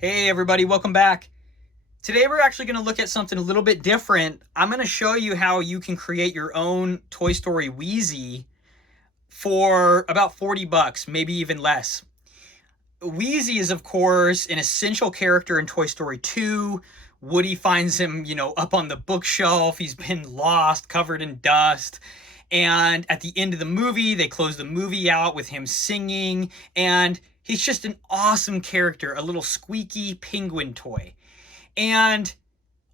Hey everybody, welcome back. Today we're actually going to look at something a little bit different. I'm going to show you how you can create your own Toy Story Wheezy for about 40 bucks, maybe even less. Wheezy is of course an essential character in Toy Story 2. Woody finds him, up on the bookshelf. He's been lost, covered in dust. And at the end of the movie, they close the movie out with him singing. And he's just an awesome character, a little squeaky penguin toy. And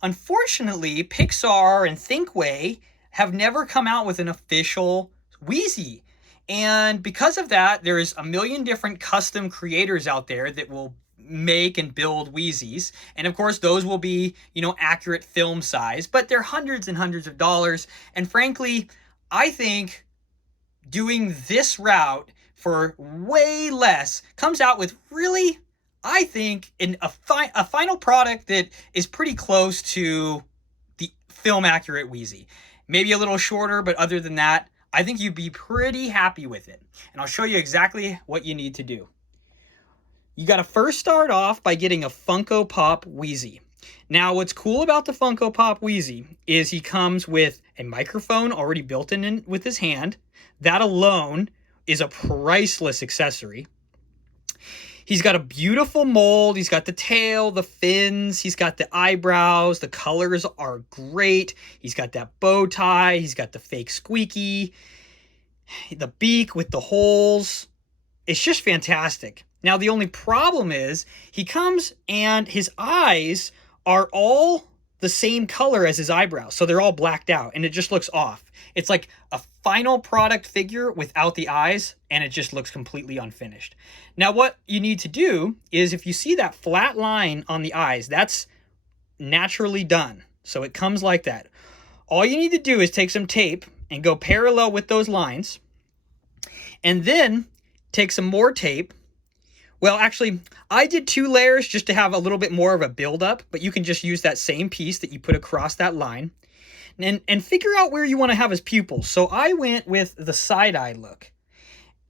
unfortunately, Pixar and Thinkway have never come out with an official Wheezy. And because of that, there's a million different custom creators out there that will make and build Wheezys. And of course, those will be, accurate film size, but they're hundreds and hundreds of dollars. And frankly, I think doing this route for way less comes out with really, I think, a final product that is pretty close to the film accurate Wheezy. Maybe a little shorter, but other than that, I think you'd be pretty happy with it. And I'll show you exactly what you need to do. You got to first start off by getting a Funko Pop Wheezy. Now, what's cool about the Funko Pop Wheezy is he comes with a microphone already built in with his hand. That alone is a priceless accessory. He's got a beautiful mold. He's got the tail, the fins. He's got the eyebrows. The colors are great. He's got that bow tie. He's got the fake squeaky, the beak with the holes. It's just fantastic. Now, the only problem is he comes and his eyes are all the same color as his eyebrows. So they're all blacked out and it just looks off. It's like a final product figure without the eyes and it just looks completely unfinished. Now, what you need to do is if you see that flat line on the eyes, that's naturally done. So it comes like that. All you need to do is take some tape and go parallel with those lines and then take some more tape. Well, actually, I did 2 layers just to have a little bit more of a buildup, but you can just use that same piece that you put across that line and figure out where you want to have his pupils. So I went with the side-eye look.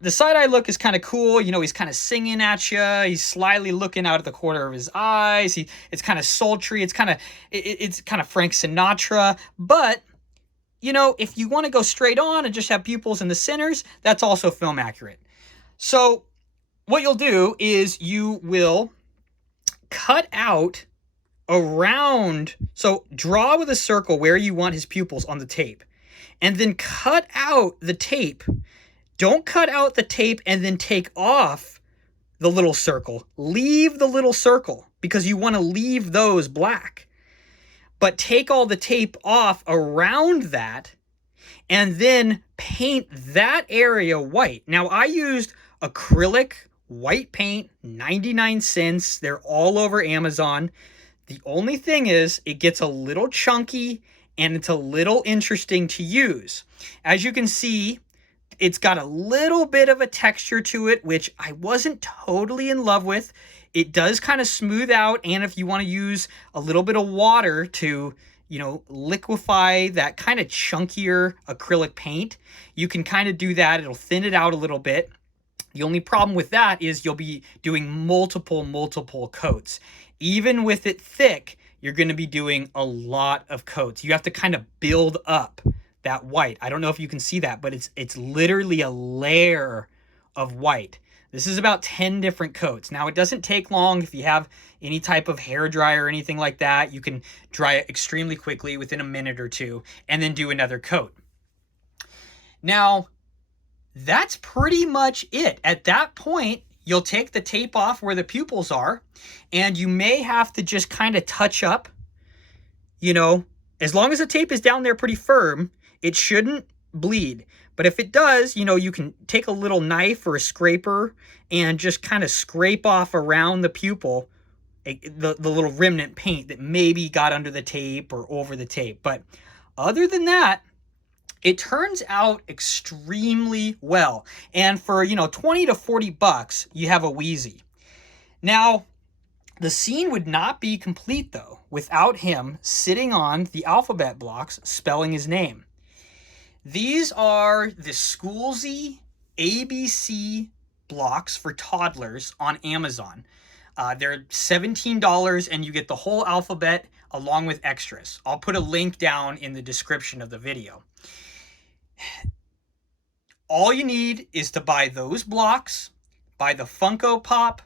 The side-eye look is kind of cool. He's kind of singing at you. He's slyly looking out of the corner of his eyes. It's kind of sultry. It's kind of Frank Sinatra. But, if you want to go straight on and just have pupils in the centers, that's also film accurate. So what you'll do is you will cut out around, so draw with a circle where you want his pupils on the tape, and then cut out the tape. Don't cut out the tape and then take off the little circle. Leave the little circle because you want to leave those black. But take all the tape off around that and then paint that area white. Now, I used acrylic white paint, 99 cents. They're all over Amazon. The only thing is it gets a little chunky and it's a little interesting to use. As you can see, it's got a little bit of a texture to it, which I wasn't totally in love with. It does kind of smooth out, and if you want to use a little bit of water to, liquefy that kind of chunkier acrylic paint, you can kind of do that. It'll thin it out a little bit. The only problem with that is you'll be doing multiple coats. Even with it thick, you're going to be doing a lot of coats. You have to kind of build up that white. I don't know if you can see that, but it's literally a layer of white. This is about 10 different coats. Now, it doesn't take long. If you have any type of hair dryer or anything like that, you can dry it extremely quickly within a minute or two and then do another coat. Now, that's pretty much it. At that point, you'll take the tape off where the pupils are, and you may have to just kind of touch up, as long as the tape is down there pretty firm, it shouldn't bleed. But if it does, you can take a little knife or a scraper and just kind of scrape off around the pupil, the little remnant paint that maybe got under the tape or over the tape. But other than that, it turns out extremely well. And for, 20 to 40 bucks, you have a Wheezy. Now, the scene would not be complete, though, without him sitting on the alphabet blocks spelling his name. These are the Schoolsy ABC blocks for toddlers on Amazon. They're $17 and you get the whole alphabet along with extras. I'll put a link down in the description of the video. All you need is to buy those blocks, buy the Funko Pop,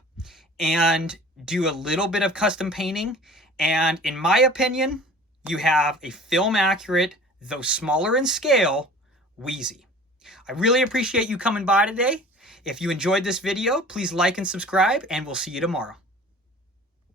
and do a little bit of custom painting. And in my opinion, you have a film accurate, though smaller in scale, Wheezy. I really appreciate you coming by today. If you enjoyed this video, please like and subscribe, and we'll see you tomorrow.